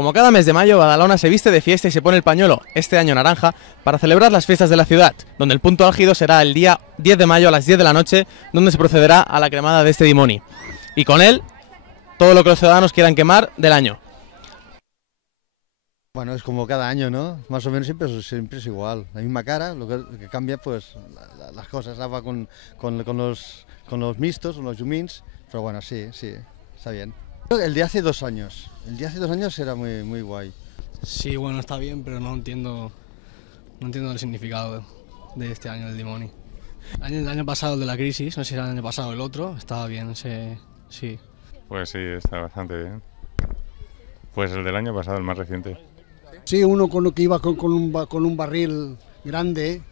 Como cada mes de mayo, Badalona se viste de fiesta y se pone el pañuelo, este año naranja, para celebrar las fiestas de la ciudad, donde el punto álgido será el día 10 de mayo a las 10 de la noche, donde se procederá a la cremada de este dimoni. Y con él, todo lo que los ciudadanos quieran quemar del año. Bueno, es como cada año, ¿no? Más o menos siempre es igual. La misma cara, lo que cambia, pues, las cosas. Va con los mixtos, con los yumins, pero bueno, sí, está bien. El de hace 2 años. El de hace 2 años era muy guay. Sí, bueno, está bien, pero no entiendo el significado de este año del Dimoni. El año pasado el de la crisis, no sé si era el año pasado o el otro, estaba bien, sí. Pues sí, está bastante bien. Pues el del año pasado, el más reciente. Sí, uno que iba con un barril grande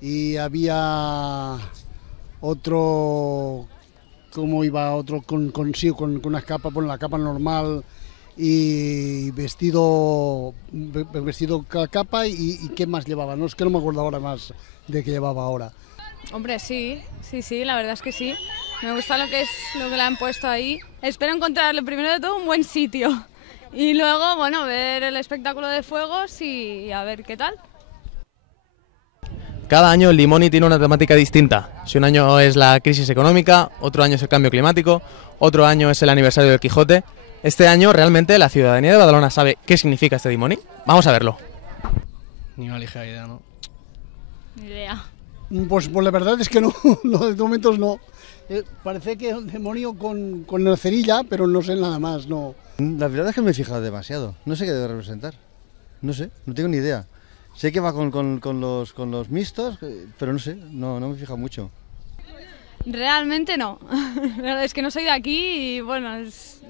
y había otro, como iba otro con una capa, con la capa normal y vestido capa y qué más llevaba, no es que no me acuerdo ahora más de qué llevaba ahora. Hombre, sí, la verdad es que sí. Me gusta lo que le han puesto ahí. Espero encontrarle primero de todo un buen sitio y luego, bueno, ver el espectáculo de fuegos y a ver qué tal. Cada año el Dimoni tiene una temática distinta. Si un año es la crisis económica, otro año es el cambio climático, otro año es el aniversario del Quijote. Este año realmente la ciudadanía de Badalona sabe qué significa este Dimoni. Vamos a verlo. Ni una ligera idea, ¿no? Ni idea. Pues la verdad es que no, de momentos no. Parece que es un demonio con la cerilla, pero no sé nada más, no. La verdad es que me he fijado demasiado. No sé qué debe representar. No sé, no tengo ni idea. Sé que va con los mixtos, pero no sé, no me he fijado mucho. Realmente no. Es que no soy de aquí y bueno,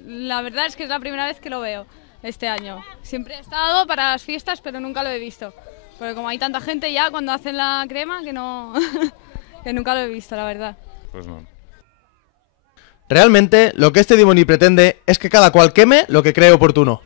la verdad es que es la primera vez que lo veo este año. Siempre he estado para las fiestas, pero nunca lo he visto. Porque como hay tanta gente ya cuando hacen la crema que no que nunca lo he visto, la verdad. Pues no. Realmente, lo que este Dimoni pretende es que cada cual queme lo que cree oportuno.